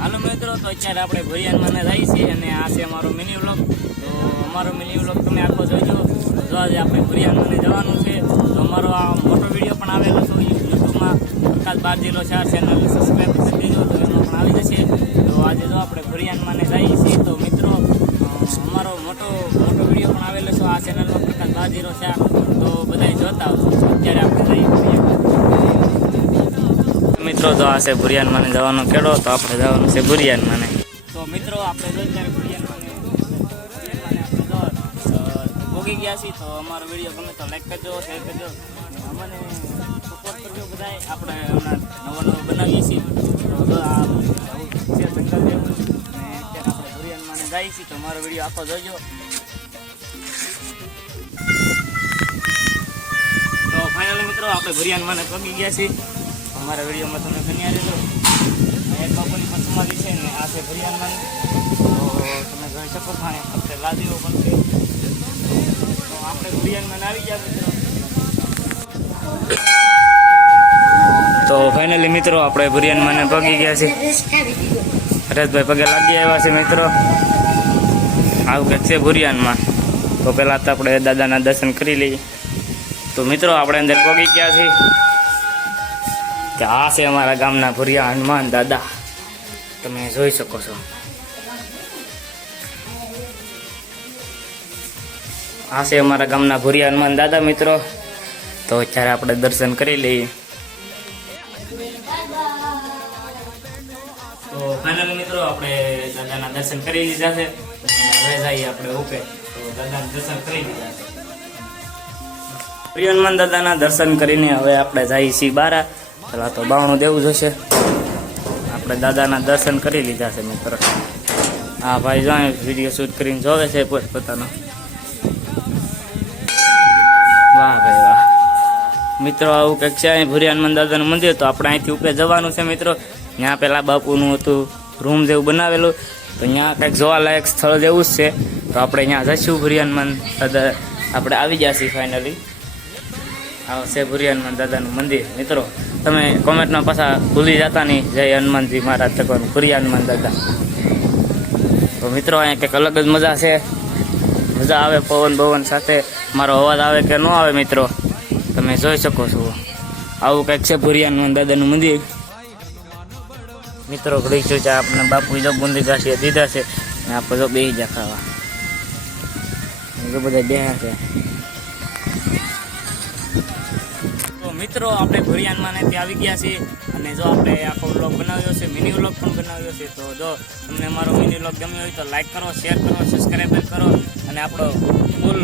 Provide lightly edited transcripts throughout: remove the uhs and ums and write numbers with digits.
હાલો મિત્રો, તો અત્યારે આપણે ભુરિયાનમાં જઈએ છીએ અને આ છે અમારો મિની વ્લોગ. તો અમારો મિની વ્લોગ તમે આખો જોજો. જો આજે આપણે ભુરિયાનમાં જવાનું છે. તો અમારો આ મોટો વિડીયો પણ આવેલો છે યુટ્યુબમાં, પ્રકાશ બારજીલો 4 ચેનલ સબસ્ક્રાઈબ કરી દેજો તો એમાં પણ આવી જશે. તો આજે જો આપણે ભુરિયાનમાં જઈએ છીએ તો મિત્રો અમારો મોટો વિડીયો પણ આવેલો છે આ ચેનલમાં, પ્રકાશ બારજીલો 4. તો બધા જોતા આવજો. અત્યારે આપણે જઈએ મિત્રો. તો આ છે ભુરિયાનમાને જવાનો કેળો, તો આપણે જવાનું છે ભુરિયાનમાને. તો મિત્રો આપણે જો અત્યારે ભુરિયાનમાને ભોગી ગયા છીએ. તો અમારો વિડીયો ગમે તો લાઈક કરજો, શેર કરજો, અમને સપોર્ટ કરજો બધા. આપણે હમણાં નવો બનાવીએ છીએ. તો આ છે જંગલ જેવું અને અત્યારે આપણે ભુરિયાનમાને જઈએ છીએ. તો અમારો વિડીયો આખો જોજો. તો ફાઇનલી મિત્રો આપણે ભુરિયાનમાને પગી ગયા છીએ. અમારા વિડીયોમાં તમે બન્યા રહેજો. એક બાપુની પણ સમાધિ છે ને આ છે ભુરિયાનમાન. તો તમે જોઈ શકો છો આપણે લાદીઓ પણ છે. તો આપણે ભુરિયાનમાન આવી ગયા મિત્રો. તો ફાઇનલી મિત્રો આપણે ભુરિયાનમાને પગી ગયા છીએ. હરેશભાઈ પગે લાગી આવ્યા છે મિત્રો. આવું કંઈક છે ભુરિયાનમાં. તો પહેલાં તો આપણે દાદાના દર્શન કરી લઈએ. તો મિત્રો આપણે અંદર પગી ગયા છીએ. આ છે અમારા ગામના ભુરિયા હનુમાન દાદા, તમે જોઈ શકો છો. આ છે અમારા ગામના ભુરિયા હનુમાન દાદા મિત્રો. તો અત્યારે આપણે દર્શન કરી લઈએ. તો ફાઇનલ મિત્રો આપણે દાદાના દર્શન કરી લીધા છે. હવે જઈએ આપણે ઓકે. તો દાદાના દર્શન કરી લીધા છે. ભુરિયા હનુમાન દાદાના દર્શન કરીને હવે આપણે જઈએ છીએ બારા. પેલા તો બાવણું દેવું જોશે. આપણે દાદાના દર્શન કરી લીધા છે મિત્રો. હા ભાઈ જો વિડીયો શૂટ કરીને જોવે છે પોતાનો. વાહ ભાઈ વાહ મિત્રો, આવું કંઈક છે અહીં ભુરિયા હનુમાન દાદાનું મંદિર. તો આપણે અહીંથી ઉપર જવાનું છે મિત્રો. ત્યાં પેલા બાપુનું હતું રૂમ જેવું બનાવેલું. તો ત્યાં કંઈક જોવાલાયક સ્થળ જેવું જ છે. તો આપણે ત્યાં જઈશું ભુરિયા હનુમાન દાદા. આપણે આવી ગયા છીએ ફાઇનલી. આ છે ભુરિયા હનુમાન દાદાનું મંદિર મિત્રો. તમે કોમેન્ટમાં પાછા ભૂલી જતા નહીં જય હનુમાનજી મહારાજ તકવાનું ભુરિયા હનુમાન દાદા. તો મિત્રો અહીંયા કંઈક અલગ જ મજા છે. મજા આવે પવન સાથે. મારો અવાજ આવે કે ન આવે મિત્રો તમે જોઈ શકો છો. આવું કંઈક છે ભુરિયા હનુમાન દાદાનું મંદિર મિત્રો. ઘડી શું છે આપણે બાપુ જો બુંદી ઘાસી દીધા છે ને આપણે જો બેસી જા ખાવા. જો બધા બેહ્યા છે. મિત્રો આપણે ભુરિયા હનુમાને ત્યાં આવી ગયા છીએ. અને જો આપણે આખો વ્લોગ બનાવ્યો છે, મિની વ્લોગ પણ બનાવ્યો છે. તો જો તમને અમારો મિની વ્લોગ ગમ્યો હોય તો લાઈક કરો, શેર કરો, સબસ્ક્રાઈબ કરો. અને આપણો ફૂલ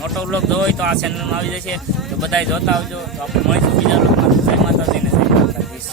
મોટો વ્લોગ જોવો હોય તો આ ચેનલમાં આવી જશે. તો બધા જોતા આવજો. તો આપણે મળીશું બીજા વ્લોગમાં. જય માતાજી ને જય દ્વારકાધીશ.